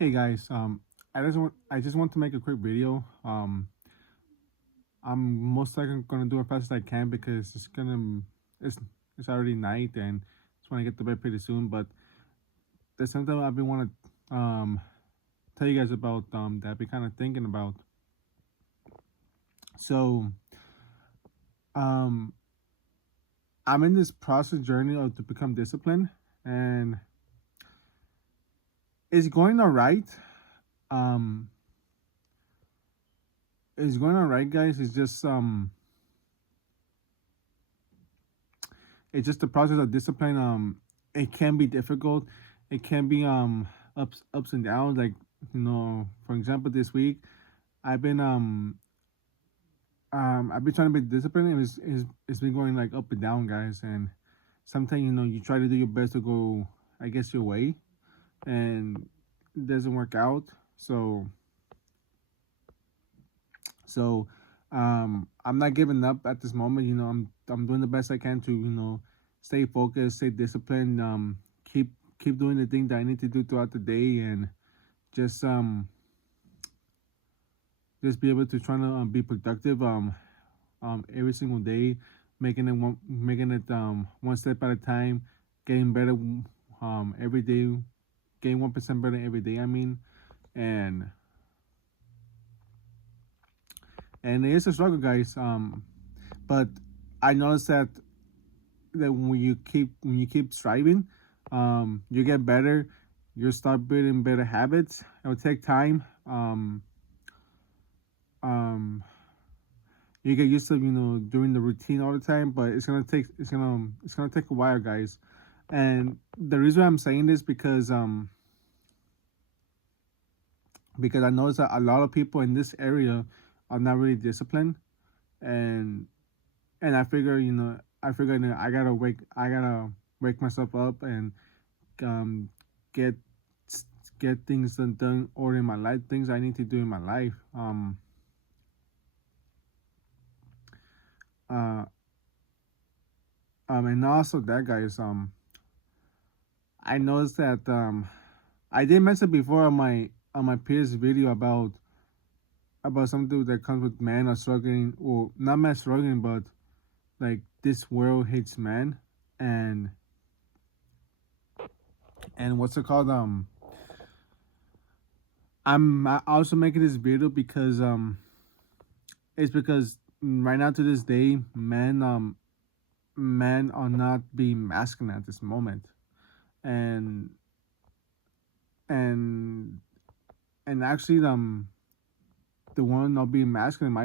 Hey guys, I just want to make a quick video. I'm most likely gonna do as fast as I can because it's it's already night and just want to get to bed pretty soon. But there's something I've been want to tell you guys about that I've been kind of thinking about. So um I'm in this process journey of to become disciplined, and it's going alright. Um, it's going alright, guys. It's just the process of discipline. It can be difficult. It can be ups and downs. Like, for example, this week I've been I've been trying to be disciplined. It's been going like up and down, guys. And sometimes you try to do your best to go, I guess, your way, and it doesn't work out. So I'm not giving up at this moment. I'm doing the best I can to stay focused, stay disciplined, keep keep doing the thing that I need to do throughout the day, and just um just be able to try to be productive every single day, making it one step at a time, getting better every day, getting 1% better every day. I mean, and and it is a struggle, guys. But I noticed that when you keep striving, you get better. You start building better habits. It will take time. Um, you get used to doing the routine all the time, but it's gonna take a while, guys. And the reason I'm saying this because I noticed that a lot of people in this area are not really disciplined, and and I gotta wake myself up and um get get things done or in my life, things I need to do in my life. Uh and also that, guys, I noticed that I did mention before on my previous video about something that comes with men are struggling, or not men struggling, but like this world hates men. And and what's it called, I'm also making this video because it's because right now to this day, men are not being masculine at this moment, and and and actually, the one not being masculine,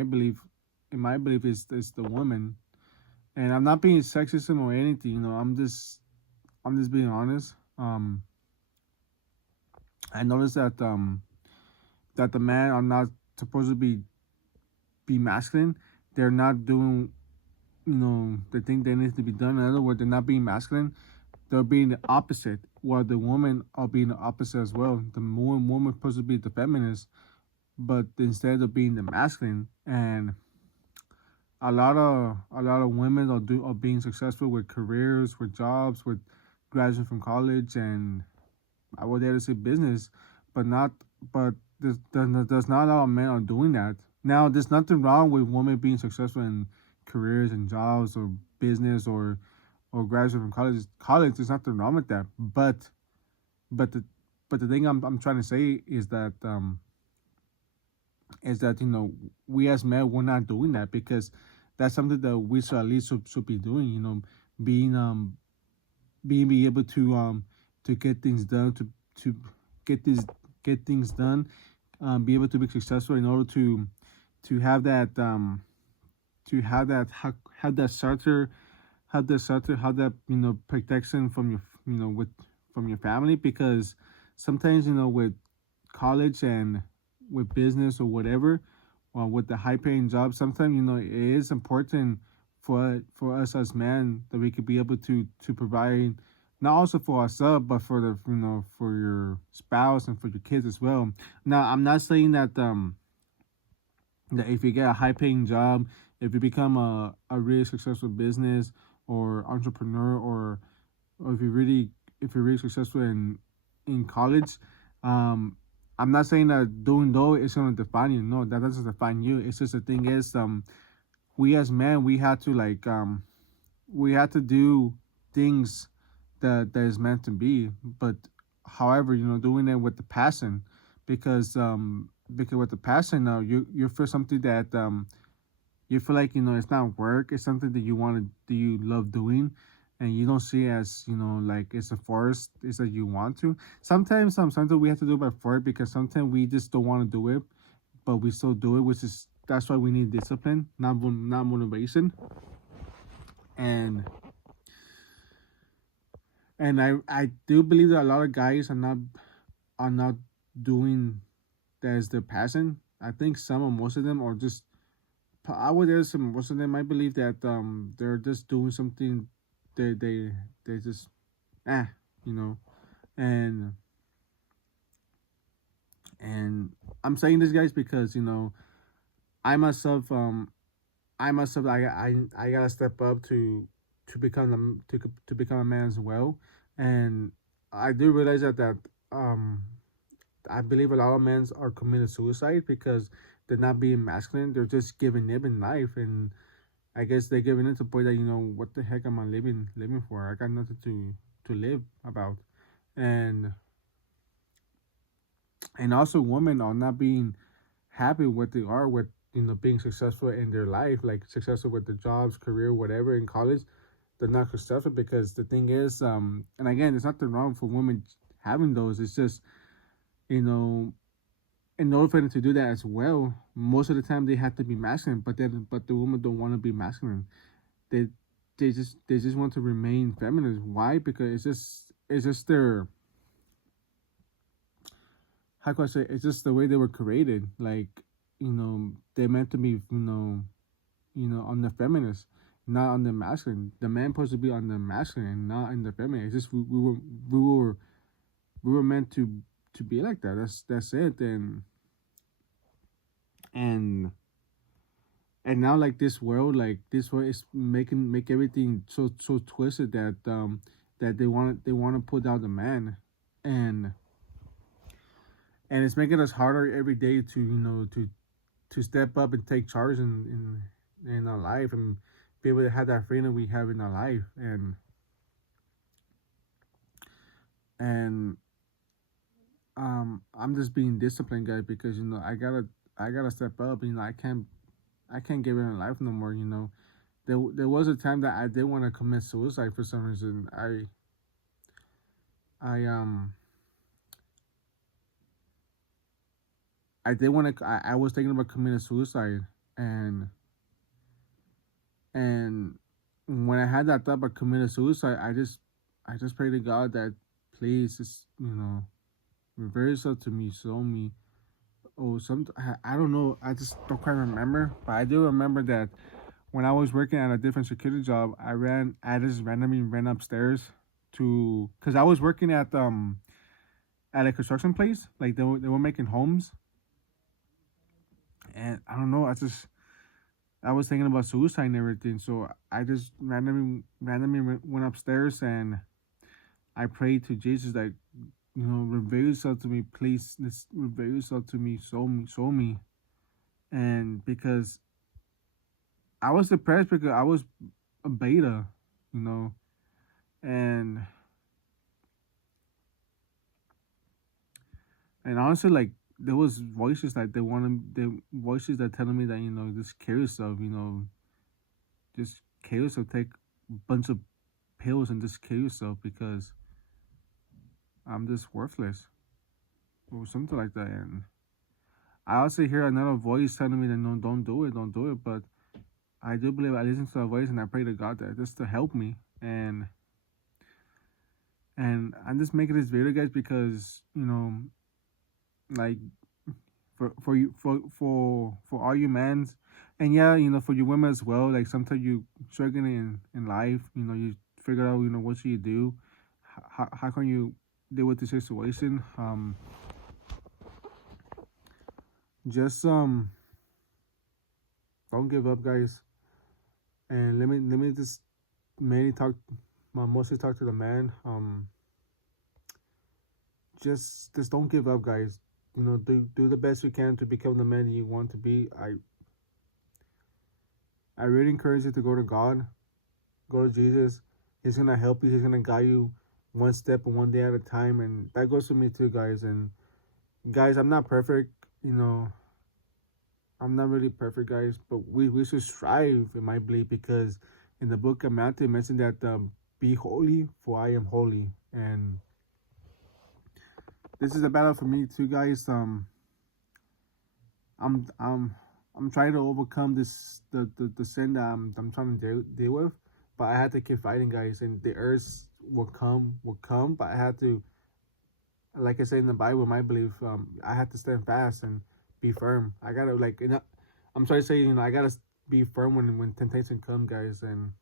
in my belief, is the woman. And I'm not being sexism or anything. I'm just being honest. I noticed that the men are not supposed to be masculine. They're not doing the thing that needs to be done. In other words, they're not being masculine. They're being the opposite. While the women are being the opposite as well. The woman supposed to be the feminist, but instead of being the masculine. And a lot of women are being successful with careers, with jobs, with graduating from college, and I would dare to say business, but not but there's not a lot of men are doing that. Now, there's nothing wrong with women being successful in careers and jobs or business, or graduating from college, there's nothing wrong with that. But the but the thing I'm trying to say is that we as men, we're not doing that, because that's something that we should at least should be doing. Being be able to get things done, to get these get things done, be able to be successful in order to have that have that shelter, have that protection from your with from your family. Because sometimes with college and with business or whatever, or with the high paying job, sometimes it is important for us as men, that we could be able to provide, not also for ourselves, but for the for your spouse and for your kids as well. Now, I'm not saying that if you get a high paying job, if you become a really successful business or entrepreneur, or if you're really successful in college, um I'm not saying that doing though is gonna define you. No, that doesn't define you. It's just the thing is, we as men, we had to like, we had to do things that is meant to be. But however, doing it with the passion, because with the passion now, you feel something that you feel like it's not work. It's something that you want to do, you love doing, and you don't see it as like it's a force. It's that you want to. Sometimes we have to do it by force because sometimes we just don't want to do it, but we still do it, which is that's why we need discipline, not motivation. And and I do believe that a lot of guys are not doing that as their passion. I think some or most of them are just. I would say most of them. I believe that they're just doing something. They just ah you know and and I'm saying this, guys, because I myself I gotta step up to become a man as well. And I do realize that um I believe a lot of men are committing suicide because they're not being masculine. They're just giving up in life, and I guess they're giving it to the point that what the heck am I living for? I got nothing to live about, and also women are not being happy what they are with being successful in their life, like successful with their jobs, career, whatever in college. They're not successful because the thing is, and again, there's nothing wrong for women having those. It's just you know in order for them to do that as well, most of the time they have to be masculine, but the women don't want to be masculine. They they just want to remain feminine. Why? Because it's just their, how can I say, it's just the way they were created. Like, they're meant to be, on the feminist, not on the masculine. The man supposed to be on the masculine and not in the feminine. It's just we were we were meant to be like that. That's it. And and now, like, this world is make everything so twisted that they want to put down the man. And and it's making us harder every day to to step up and take charge in our life and be able to have that freedom we have in our life. And I'm just being disciplined, guys, because I gotta step up. I can't give it in life no more. There was a time that I did want to commit suicide for some reason. I I did want to. I was thinking about committing suicide, and and when I had that thought about committing suicide, I just pray to God that please just reverse it to me, show me. Oh, I don't know. I just don't quite remember, but I do remember that when I was working at a different security job, I just randomly ran upstairs to, because I was working at a construction place, like they were making homes, and I don't know, I was thinking about suicide and everything, so I just randomly went upstairs and I prayed to Jesus that reveal yourself to me, please. This reveal yourself to me, show me, and because I was depressed because I was a beta, you know, and honestly, like, there was voices that the voices that telling me that just kill yourself, just kill yourself, take a bunch of pills and just kill yourself because I'm just worthless or something like that. And I also hear another voice telling me that no, don't do it. But I do believe I listen to that voice and I pray to God that just to help me. And I'm just making this video, guys, because like, for you for all you men's, and yeah, for you women as well. Like, sometimes you struggling in life, you figure out what should you do, how can you deal with the situation. Just don't give up, guys. And let me just mainly talk mostly talk to the man. Just don't give up, guys. do the best you can to become the man you want to be. I really encourage you to go to God, go to Jesus. He's gonna help you. He's gonna guide you one step and one day at a time, and that goes for me too, guys. And guys, I'm not perfect. You know, I'm not really perfect, guys, but we should strive, in my belief, because in the book of Matthew, it mentioned that be holy, for I am holy, and this is a battle for me too, guys. I'm I'm I'm trying to overcome the sin that I'm trying to deal with, but I had to keep fighting, guys, and the earth will come, but I had to, like I say in the Bible, my belief, I had to stand fast and be firm. I gotta I'm trying to say, I gotta be firm when temptation come, guys, and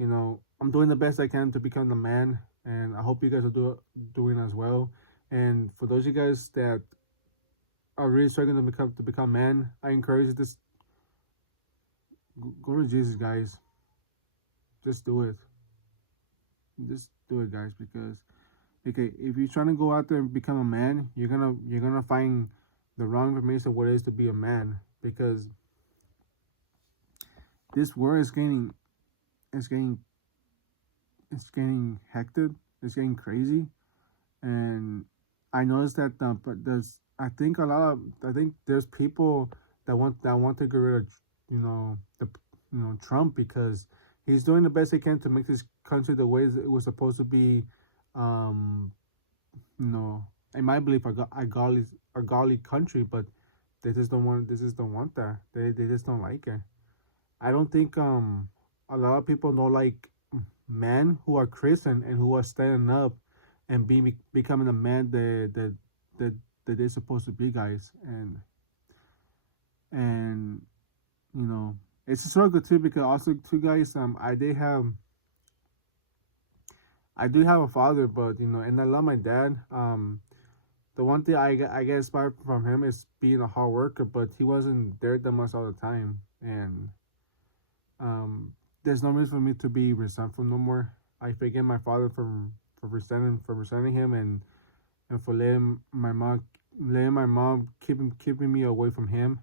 I'm doing the best I can to become the man, and I hope you guys are doing as well. And for those of you guys that are really struggling to become man, I encourage you to go to Jesus, guys. Just do it. Just do it, guys, because okay, if you're trying to go out there and become a man, you're gonna find the wrong information of what it is to be a man, because this world is getting it's getting hectic, it's getting crazy, and I noticed that but I think there's people that want to get rid of Trump, because he's doing the best he can to make this country the way it was supposed to be, um no, in my belief, a godly country, but they just don't want that. They just don't like it. I don't think a lot of people know, like, men who are Christian and who are standing up and becoming the man that that they're supposed to be, guys. And you know it's a struggle too, because also too, guys, I do have a father, but and I love my dad. The one thing I get inspired from him is being a hard worker, but he wasn't there that much all the time, and there's no reason for me to be resentful no more. I forgive my father for resenting him, and for letting my mom keeping me away from him.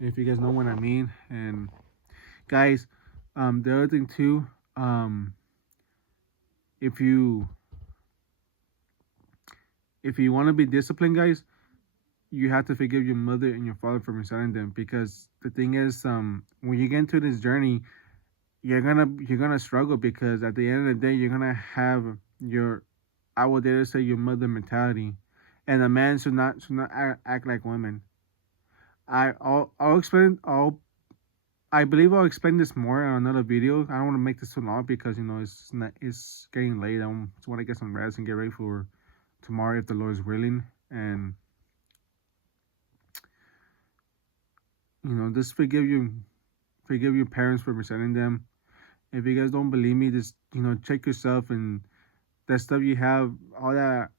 If you guys know what I mean. And guys, the other thing too, um, if you want to be disciplined, guys, you have to forgive your mother and your father for resenting them, because the thing is, when you get into this journey, you're gonna struggle, because at the end of the day, you're gonna have your, I would dare to say, your mother mentality, and a man should not act like women. I'll explain. I believe I'll explain this more on another video. I don't want to make this too long, because it's getting late. I just want to get some rest and get ready for tomorrow, if the Lord is willing. And just forgive your parents for resenting them. If you guys don't believe me, just check yourself, and that stuff you have, all that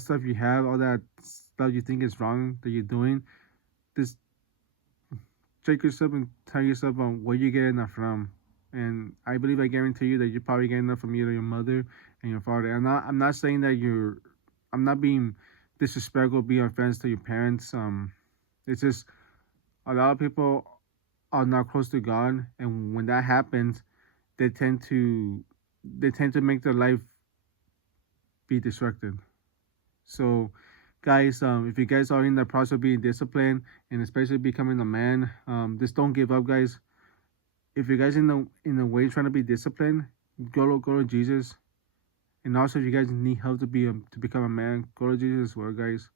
stuff you have, all that stuff you think is wrong that you're doing. Just check yourself and tell yourself on where you're getting that from. And I guarantee you that you're probably getting that from either your mother and your father. I'm not saying that I'm not being disrespectful, being offensive to your parents. It's just a lot of people are not close to God, and when that happens, they tend to make their life be destructive. So, guys, if you guys are in the process of being disciplined, and especially becoming a man, just don't give up, guys. If you guys in the way trying to be disciplined, go to Jesus. And also, if you guys need help to become a man, go to Jesus as well, guys.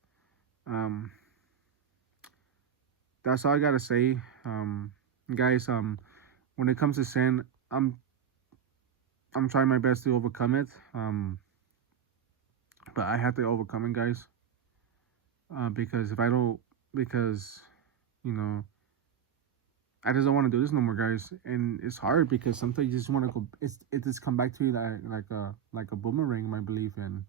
Um, that's all I gotta say. Guys, when it comes to sin, I'm trying my best to overcome it. But I have to overcome it, guys. Because if I don't, because you know, I just don't want to do this no more, guys. And it's hard, because sometimes you just want to go. It just come back to you like a boomerang, my belief, and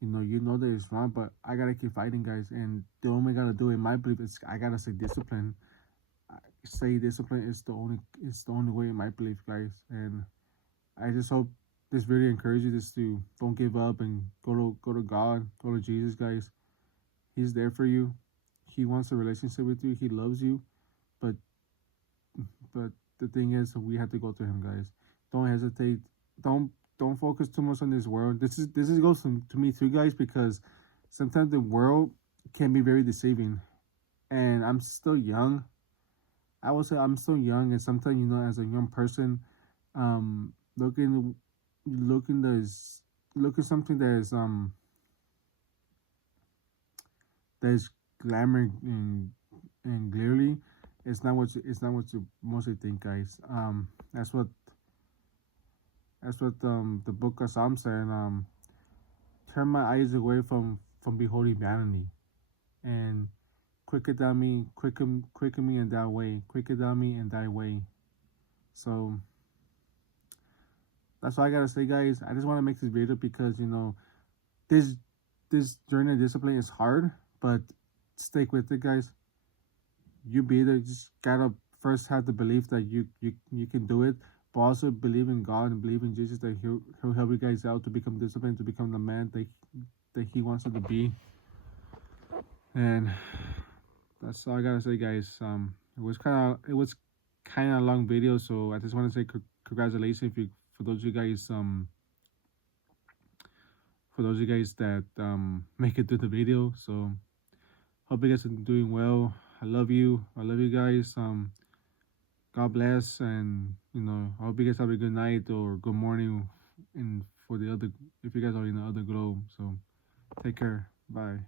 that it's wrong, but I gotta keep fighting, guys. And the only way I gotta do it, my belief, is I gotta stay disciplined. Stay disciplined is the only way, in my belief, guys. And I just hope this really encourage you just to don't give up and go to God, go to Jesus, guys. He's there for you. He wants a relationship with you. He loves you, but but the thing is, we have to go to Him, guys. Don't hesitate. Don't don't focus too much on this world. This is goes to me too, guys, because sometimes the world can be very deceiving, and I'm still young. I would say I'm still young, and sometimes as a young person, looking there's looking something that is glamour and clearly, it's not what you mostly think, guys. That's what the book of Psalms said. Turn my eyes away from beholding vanity, and quicken me in that way, quicken me in thy way. So that's all I gotta say, guys. I just want to make this video because this this journey of discipline is hard, but stick with it, guys. You be there. Just gotta first have the belief that you can do it, but also believe in God and believe in Jesus that he'll help you guys out to become disciplined, to become the man that He wants you to be. And that's all I gotta say, guys. It was kind of a long video, so I just want to say congratulations if you for those of you guys that make it through the video. So hope you guys are doing well. I love you. I love you guys. God bless, and I hope you guys have a good night or good morning, and for the other, if you guys are in the other globe. So take care. Bye.